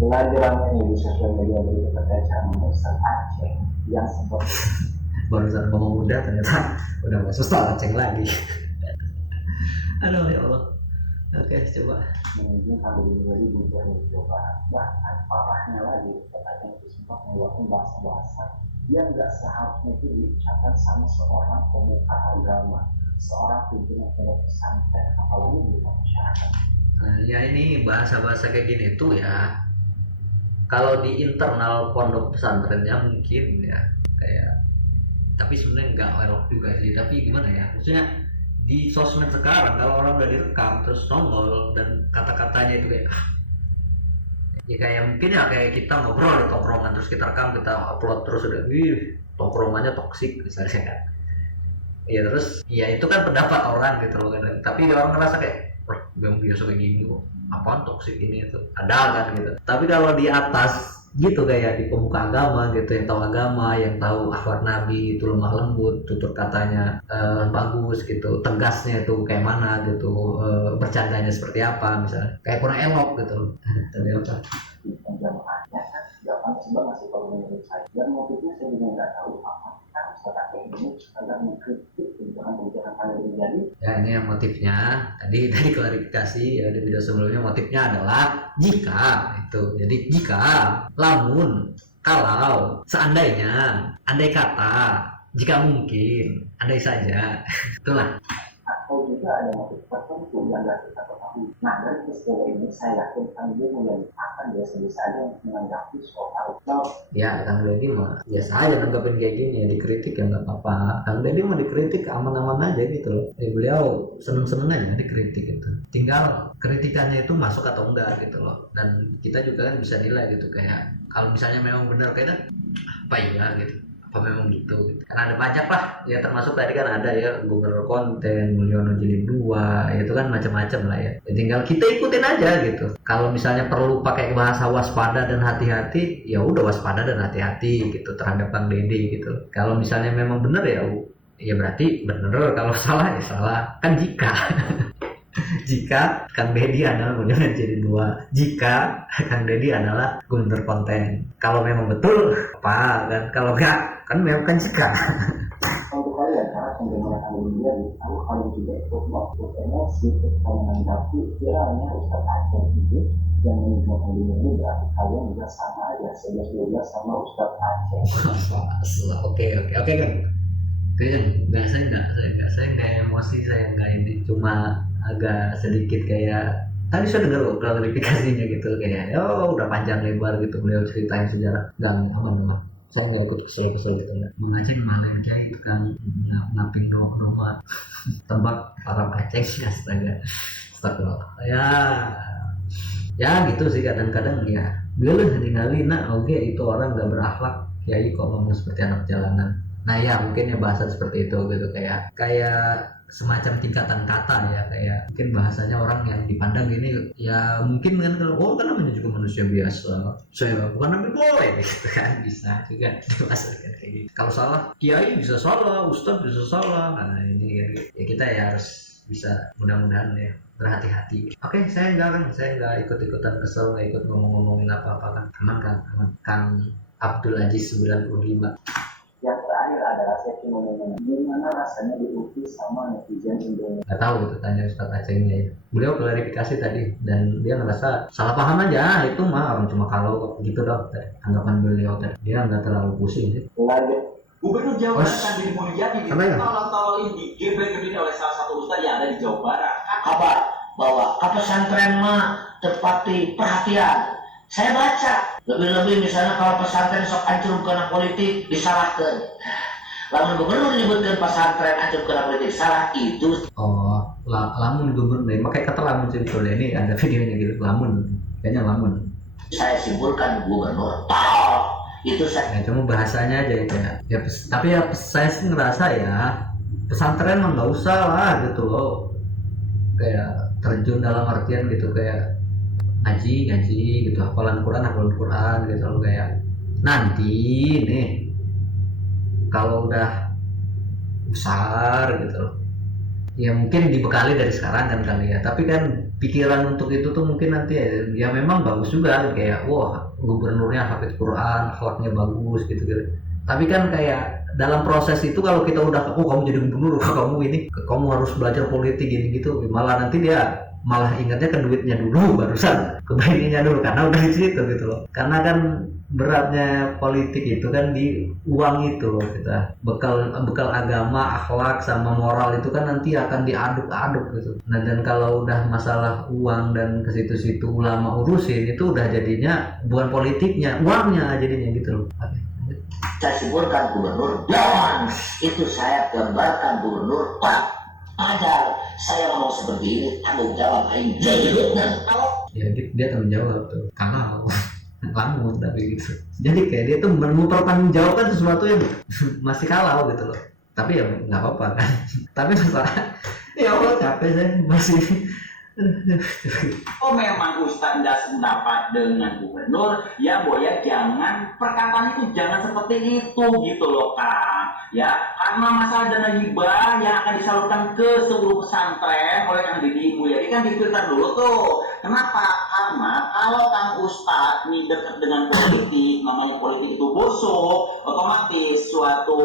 Pelajaran ini di sosial media berita terkait cara Ustaz Aceh yang sempat barusan ngomong udah ternyata udah nggak susah Aceh lagi. Aduh ya Allah. Oke, coba menunjukkan hal ini dari Gubernur Jawa Barat. Bahkan parahnya lagi, katanya itu sempat mengeluarkan bahasa-bahasa yang nggak seharusnya itu diucapkan sama seorang pemuka agama, seorang pimpinan pondok pesantren, apalagi di masyarakat. ya ini bahasa-bahasa kayak gini tuh ya kalau di internal pondok pesantrennya mungkin ya kayak, tapi sebenarnya nggak elok juga sih, tapi gimana ya, maksudnya di sosmed sekarang kalau orang udah direkam terus nongol dan kata-katanya itu kayak ya kayak mungkin ya kayak kita ngobrol di tongkrongan terus kita rekam kita upload terus udah tongkrongannya toksik misalnya kan ya, terus ya itu kan pendapat orang gitu loh kan, tapi orang ngerasa kayak wah yang biasa kayak gini kok apaan toksik ini itu ada kan gitu. Tapi kalau di atas gitu kayak di pemuka agama gitu yang tahu agama, yang tahu akhlak nabi itu lemah lembut, tutur katanya bagus gitu, tegasnya itu kayak mana gitu, bercandanya seperti apa misalnya kayak kurang elok gitu. Tapi apa Jamaahnya kan jangan sebab masih kalau menurut saya dan motifnya saya juga nggak tahu apa kan Ustaz Aceh ini agar mengkritik kebijakan hal yang terjadi. Ya ini yang motifnya tadi klarifikasi ya di video sebelumnya, motifnya adalah jika itu, jadi jika, lamun, kalau, seandainya, andai kata, jika mungkin, andai saja, itulah. Atau juga ada motif tertentu yang nggak kita ketahui. Nah dari peristiwa ini saya yakin Kang Deddy mulai akan biasa-biasa aja menanggapi soal ya Kang Deddy mah biasa aja nanggapin kayak gini ya, dikritik ya nggak apa-apa. Kang Deddy mah dikritik aman-aman aja gitu loh, beliau seneng-seneng aja dikritik gitu, tinggal kritikannya itu masuk atau enggak gitu loh. Dan kita juga kan bisa nilai gitu kayak kalau misalnya memang benar kayaknya apa ya gitu, apa memang gitu, karena ada banyak lah ya, termasuk tadi kan ada ya gubernur konten, Mulyono Jilid 2, itu kan macam-macam lah ya. Tinggal kita ikutin aja gitu. Kalau misalnya perlu pakai bahasa waspada dan hati-hati, ya udah waspada dan hati-hati gitu terhadap Bang Deddy gitu. Kalau misalnya memang benar ya berarti benar, kalau salah ya salah kan. Jika Kang Deddy adalah Mulyono Jilid 2, jika Kang Deddy adalah gubernur konten, kalau memang betul apa kan, kalau enggak kan memang kan jika. untuk kalian para pendengar kali ini ya tahu kalian juga ikut waktu emosi ketika menanggapi viralnya Ustaz Aceh ini yang menunjukkan diri ini berarti kalian juga sama aja 11-12 sama Ustaz Aceh. Oke kan. Saya nggak emosi, saya nggak ini, cuma agak sedikit kayak tadi saya dengar kok klarifikasinya gitu kayak udah panjang lebar gitu beliau ceritain sejarah, nggak aman, saya nggak ikut kesel gitu ya. Mengaceng malen kiai tukang ngaping nomor tembak para aceng astagfirullah ya gitu sih. Kadang-kadang ya geuleuh ningali oke itu orang nggak berakhlak kiai kok ngomong seperti anak jalanan. Nah ya mungkin ya bahasa seperti itu gitu kayak semacam tingkatan kata ya, kayak mungkin bahasanya orang yang dipandang gini ya mungkin kan kalau kan namanya juga manusia biasa, saya bukan nabi boy gitu kan, bisa juga dimasukkan kayak gitu. Kalau salah kiai bisa salah, ustadz bisa salah, nah ini kan ya kita ya harus bisa mudah-mudahan ya berhati-hati. Oke, saya nggak ikut-ikutan kesel, nggak ikut ngomongin apa-apa kan, aman. Kang Abdul Aziz 95. Yang terakhir adalah saya cuma ngomong gimana rasanya diuji sama netizen Indonesia. Nggak tahu itu tanya Ustadz Acehnya ya. Beliau klarifikasi tadi dan dia ngerasa salah paham aja, itu mah orang cuma kalau gitu dong anggapan beliau tadi. Dia nggak terlalu pusing sih. Gubernur Jawa Barat Kang Deddy Mulyadi tolong digeber-geberin oleh salah satu ustadz yang ada di Jawa Barat. Kabar bahwa pesantren mah tepati perhatian. Saya baca lebih-lebih misalnya kalau pesantren sok hancur karena politik disalahkan. Lamun gubernur menyebutkan pesantren hancur karena politik, salah itu. Lamun gubernur, pakai kata lamun sih betul. Ini ada videonya gitu, lamun, kayaknya lamun. Saya simpulkan gubernur itu saya. Ya, cuma bahasanya aja itu ya. Tapi ya saya sih ngerasa ya pesantren mah nggak usah lah gitu loh. Kayak terjun dalam artian gitu kayak ngaji gitu, hafalan Quran gitu loh, kayak nanti nih kalau udah besar gitu loh ya mungkin dibekali dari sekarang kan kali ya, tapi kan pikiran untuk itu tuh mungkin nanti ya memang bagus juga kayak wah gubernurnya hafid Quran, akhlaknya bagus gitu. Tapi kan kayak dalam proses itu kalau kita udah kamu jadi gubernur, kamu harus belajar politik gini gitu, malah nanti dia malah ingatnya ke duitnya dulu barusan ke bayinya dulu karena udah di situ gitu loh. Karena kan beratnya politik itu kan di uang itu loh, kita bekal agama, akhlak sama moral itu kan nanti akan diaduk-aduk gitu. Nah dan kalau udah masalah uang dan ke situ-situ ulama urusin itu udah jadinya bukan politiknya, uangnya jadinya gitu loh. Saya sebutkan gubernur dan itu saya gambarkan gubernur Pak. Padahal saya mau seperti ini tanggung jawab aing. Kalau ya dia tanggung jawab tuh kalau kamu tapi gitu. Jadi kayak dia tuh mempertanggungjawabkan sesuatu yang masih kalau gitu loh. Tapi ya nggak apa-apa kan. Tapi masalah ya Allah capek saya masih. oh memang Ustadz tidak sependapat dengan gubernur, ya boya jangan perkataan itu jangan seperti itu gitu loh Kang. Ya karena masalah dana hibah yang akan disalurkan ke seluruh pesantren oleh Kang Didi Mulyadi kan dipilter dulu tuh. Kenapa? Karena kalau Kang Ustadz ini dekat dengan politik, namanya politik itu busuk, otomatis suatu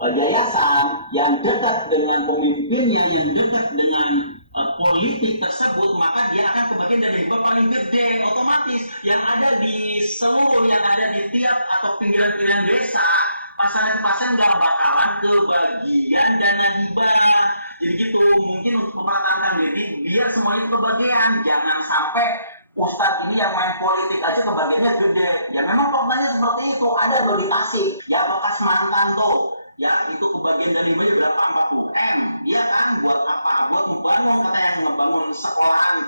yayasan yang dekat dengan pemimpinnya, yang dekat dengan politik tersebut, maka dia akan kebagian dari hibah paling gede. Otomatis yang ada di seluruh, yang ada di tiap atau pinggiran-pinggiran desa, pasangan-pasangan nggak bakalan kebagian dana hibah. Jadi gitu, mungkin untuk pemerataan Dedi biar semuanya kebagian, jangan sampai Ustadz ini yang main politik aja kebagiannya gede. Ya memang faktanya seperti itu, ada loh di Tasik, ya bekas mantan tuh. Ya itu kebagian dari hibahnya berapa? 40M. Dia kan buat apa? Buat membangun, katanya ngebangun sekolahan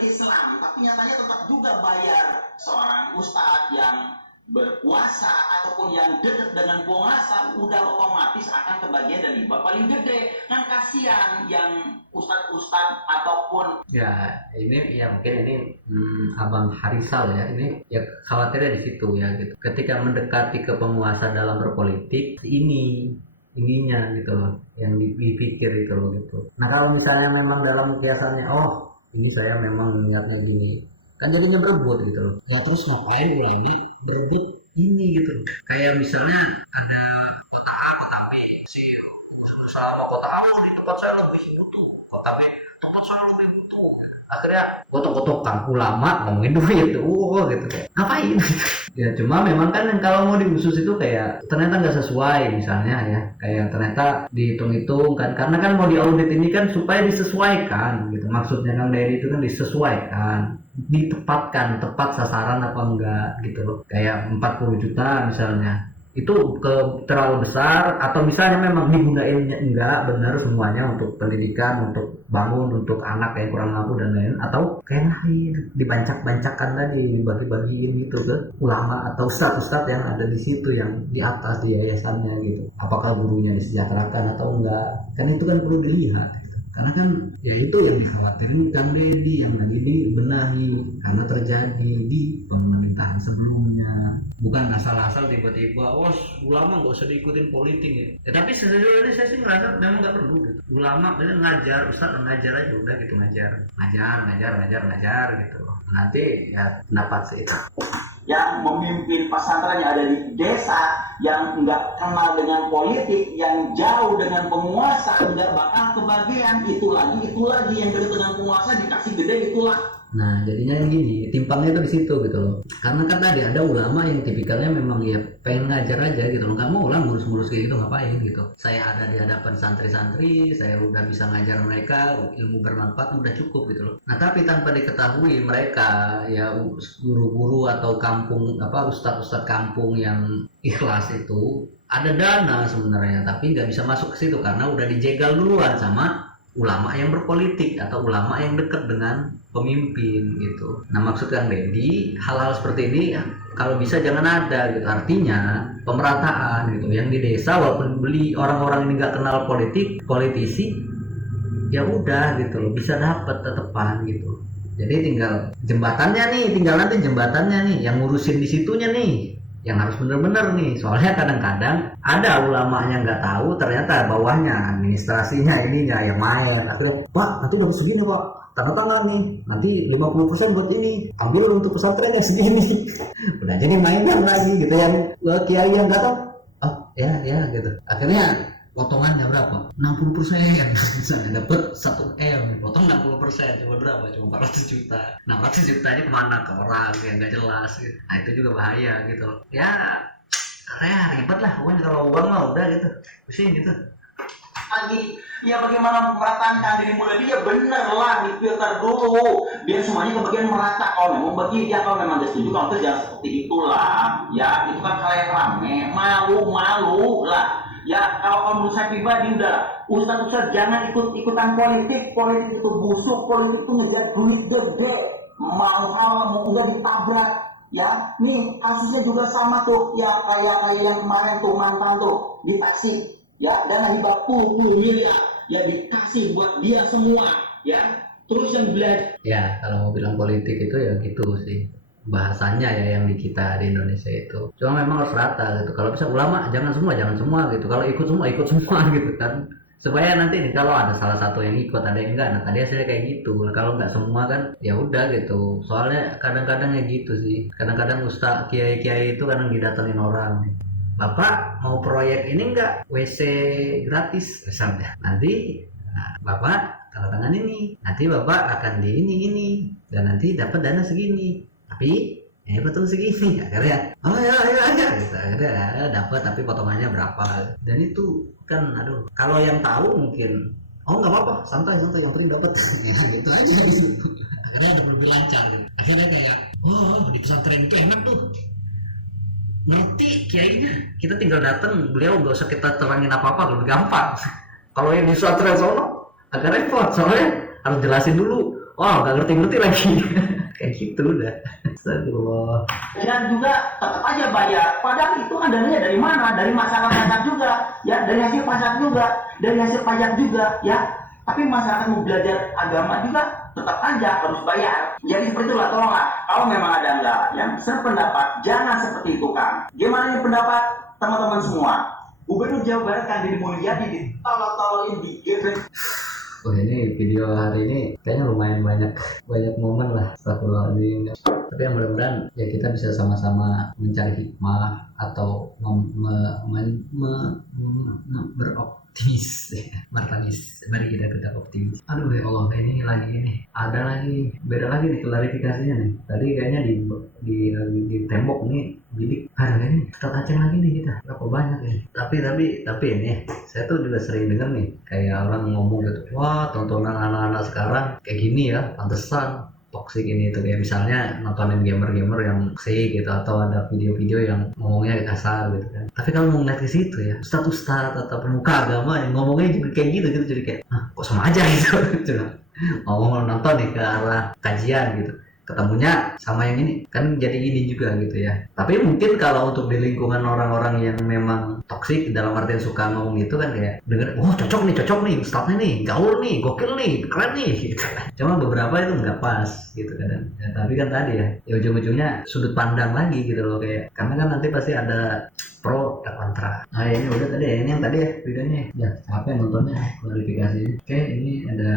Islam. Tapi nyatanya tetap juga bayar seorang ustadz yang berpuasa ataupun yang dekat dengan penguasa, udah otomatis akan kebagian dari hibah paling gede. Kan kasihan yang ustadz-ustadz ataupun ya ini ya mungkin ini Abang Harisal ya, ini ya khawatirnya di situ ya gitu. Ketika mendekati ke penguasa dalam berpolitik ininya gitu loh yang dipikir itu loh gitu. Nah kalau misalnya memang dalam kiasannya oh ini saya memang niatnya gini kan jadinya berebut gitu loh ya, terus ngapain ulama berebut ini gitu loh. Kayak misalnya ada kota A kota B, si sama kota A di tempat saya lebih butuh, kota B tempat saya lebih butuh, akhirnya gotok-gotokan ulama ngomongin duit tuh gitu kayak ngapain ya. Cuma memang kan kalau mau diusus itu kayak ternyata nggak sesuai misalnya ya, kayak ternyata dihitung-hitung kan, karena kan mau diaudit ini kan supaya disesuaikan gitu, maksudnya Kang Dery itu kan disesuaikan, ditepatkan tepat sasaran apa enggak gitu loh. Kayak 40 juta misalnya itu terlalu besar, atau misalnya memang digunainnya enggak benar semuanya untuk pendidikan, untuk bangun, untuk anak yang kurang mampu dan lain, atau kayak lain dibancak-bancakan tadi, dibagi-bagiin gitu ke ulama atau ustadz-ustadz yang ada di situ yang di atas di yayasannya gitu. Apakah gurunya disejahterakan atau enggak, kan itu kan perlu dilihat gitu. Karena kan ya itu yang dikhawatirin Kang Deddy yang lagi dibenahi karena terjadi di pemerintahan sebelumnya. Bukan asal-asal tiba-tiba ulama nggak usah diikutin politik ya. Tapi sejauh ini saya sih ngerasa memang nggak perlu gitu. Ulama ngajar, ustadz ngajar aja udah gitu, ngajar gitu. Nanti ya pendapat sih itu. Yang memimpin pesantren yang ada di desa, yang nggak kenal dengan politik, yang jauh dengan penguasa, nggak bakal kebagian. Itu lagi yang dekat dengan penguasa dikasih gede itulah. Nah jadinya yang gini, timpangnya itu di situ gitu loh. Karena kan tadi ada ulama yang tipikalnya memang ya pengen ngajar aja gitu loh, nggak mau lah ngurus-ngurus kayak gitu, ngapain gitu. Saya ada di hadapan santri-santri, saya udah bisa ngajar mereka, ilmu bermanfaat udah cukup gitu loh. Nah tapi tanpa diketahui mereka ya guru-guru atau kampung ustadz-ustadz kampung yang ikhlas itu ada dana sebenarnya, tapi nggak bisa masuk ke situ karena udah dijegal duluan sama ulama yang berpolitik atau ulama yang dekat dengan pemimpin gitu. Nah maksud Kang Deddy hal-hal seperti ini ya, kalau bisa jangan ada gitu. Artinya pemerataan gitu, yang di desa walaupun beli orang-orang ini nggak kenal politisi ya udah gitu loh, bisa dapat tetepan gitu. Jadi tinggal jembatannya nih, yang ngurusin di situnya nih yang harus bener-bener nih, soalnya kadang-kadang ada ulamanya nggak tahu, ternyata bawahnya administrasinya ininya yang main, akhirnya Pak nanti dapat segini Pak, tanda tangan nih, nanti 50% buat ini, ambil untuk pesantrennya segini. Udah jadi mainan lagi gitu, yang kiai yang nggak tahu, oh ya gitu, akhirnya potongannya berapa? 60%. Misalnya dapat 1 M, potong 60%, cuma berapa? Cuma 400 juta. 600 jutanya kemana? Ke orang yang nggak jelas gitu. Nah itu juga bahaya gitu. Ya ribet lah, pokoknya kalau uang mah udah gitu, pusing gitu. Lagi, ya bagaimana meratakan diri mulai dia bener lah, difilter dulu biar semuanya kebagian merata. Kalau memang bagi dia, kalau memang dia setuju, kalau itu jangan seperti itulah ya, itu kan hal yang rame, malu lah ya. Kalau menurut saya pribadi, udah ustaz jangan ikutan politik itu busuk, politik itu ngejar duit gede, mau enggak ditabrak ya. Nih kasusnya juga sama tuh ya, kayak yang kemarin tuh mantan tuh di taksi ya, dana hibah 10 miliar ya dikasih buat dia semua ya. Terus yang belajar ya, kalau mau bilang politik itu ya gitu sih bahasanya ya, yang di kita di Indonesia itu cuma memang harus rata gitu. Kalau bisa ulama jangan semua gitu, kalau ikut semua gitu kan, supaya nanti nih kalau ada salah satu yang ikut ada yang enggak, nah tadi hasilnya kayak gitu. Kalau nggak semua kan ya udah gitu. Soalnya kadang-kadang ya gitu sih, kadang-kadang ustaz kiai itu kadang didatengin orang nih, Bapak mau proyek ini enggak, WC gratis misalnya, nanti Bapak tanda tangan ini, nanti Bapak akan di ini dan nanti dapat dana segini, tapi ini betul segini. Akhirnya oh ya gitu, akhirnya dapat tapi potongannya berapa. Dan itu kan aduh, kalau yang tahu mungkin oh nggak apa-apa, santai yang penting dapat. Ya gitu aja gitu. Akhirnya ada lebih lancar gitu. Akhirnya kayak oh di pesantren itu enak tuh, ngerti kiainya, kita tinggal datang, beliau nggak usah kita terangin apa-apa, lebih gampang. Kalau yang di pesantren sono agak repot, soalnya harus jelasin dulu, nggak ngerti lagi. Kayak gitu udah. Astagfirullah. dan juga tetap aja bayar, padahal itu kan dananya dari mana? Dari masyarakat juga ya, dari hasil pajak juga ya. Tapi masyarakat mau belajar agama juga tetap aja harus bayar. Jadi seperti itulah, tolonglah kalau memang ada enggak yang sependapat, jangan seperti itu kan. Gimana nih pendapat teman-teman semua? Gubernur Jawa Barat kan Deddy Mulyadi ditolol-tololin, digebrek. Oh ini video hari ini kayaknya lumayan banyak momen lah. Astagfirullahaladzim. Tapi yang mudah-mudahan ya kita bisa sama-sama mencari hikmah atau beroptimis. Martanis, mari kita optimis. Aduh ya Allah, ini beda lagi nih klarifikasinya nih. Tadi kayaknya di tembok nih bidik, kayaknya Ustaz Aceh lagi nih kita, berapa banyak ini. Tapi ini saya tuh juga sering dengar nih kayak orang ngomong gitu, wah tontonan anak-anak sekarang kayak gini ya, pantesan toksik ini itu, kayak misalnya nontonin gamer yang toksik gitu, atau ada video-video yang ngomongnya kasar gitu kan. Tapi kalau mau ngeliat ke situ ya, ustaz atau pemuka agama yang ngomongnya juga kayak gitu jadi kayak kok sama aja gitu. Ngomong nonton nih ke arah kajian gitu, ketemunya sama yang ini kan jadi ini juga gitu ya. Tapi mungkin kalau untuk di lingkungan orang-orang yang memang toksik dalam artian suka ngomong gitu kan, kayak denger cocok nih ustadznya nih, gaul nih, gokil nih, keren nih gitu. Cuma beberapa itu nggak pas gitu kan ya, tapi kan tadi ya ujung-ujungnya sudut pandang lagi gitu loh, kayak karena kan nanti pasti ada pro dan kontra. Nah ini udah tadi ya, ini yang tadi ya videonya ya, capek nontonnya, klarifikasi. Oke, ini ada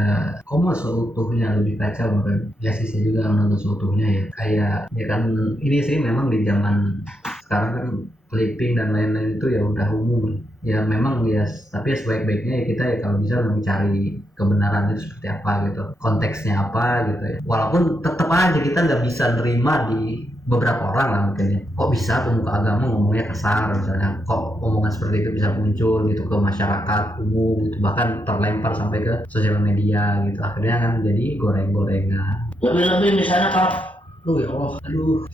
koma seutuhnya lebih kacau menurut ya sih, saya juga nonton seutuhnya ya, kayak ya kan ini sih memang di zaman sekarang kan clipping dan lain-lain itu ya udah umum ya, memang ya. Tapi ya sebaik-baiknya ya kita ya kalau bisa mencari kebenaran itu seperti apa gitu, konteksnya apa gitu ya. Walaupun tetap aja kita nggak bisa nerima di beberapa orang lah mungkin ya, kok bisa pemuka agama ngomongnya kasar misalnya, kok omongan seperti itu bisa muncul gitu ke masyarakat umum gitu, bahkan terlempar sampai ke sosial media gitu. Akhirnya kan jadi goreng-gorengan. Lebih-lebih misalnya kalau Ya Allah,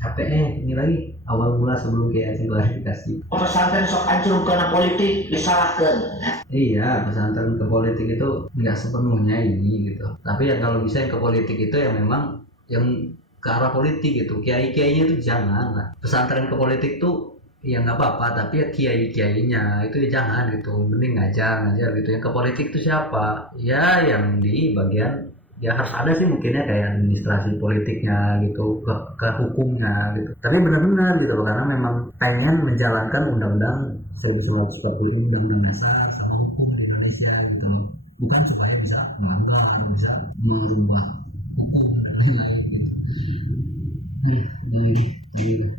capek ini lagi awal mula sebelum kayak klarifikasi. pesantren sok hancur karena politik disalahkan. Iya, pesantren ke politik itu nggak sepenuhnya ini gitu. Tapi yang kalau bisa yang ke politik itu yang memang yang ke arah politik gitu. Kiai-kiainya itu jangan lah. Pesantren ke politik tuh ya nggak apa-apa, tapi ya kiai-kiainya itu ya jangan gitu. Mending ngajar gitu. Yang ke politik itu siapa? Ya yang di bagian ya harus ada sih mungkinnya kayak administrasi politiknya gitu ke hukumnya gitu, tapi benar-benar gitu loh, karena memang pengen menjalankan undang-undang 1945 undang-undang dasar sama hukum di Indonesia gitu loh, bukan supaya bisa melanggar, bisa merubah hukum dan lain-lain gitu. Jadi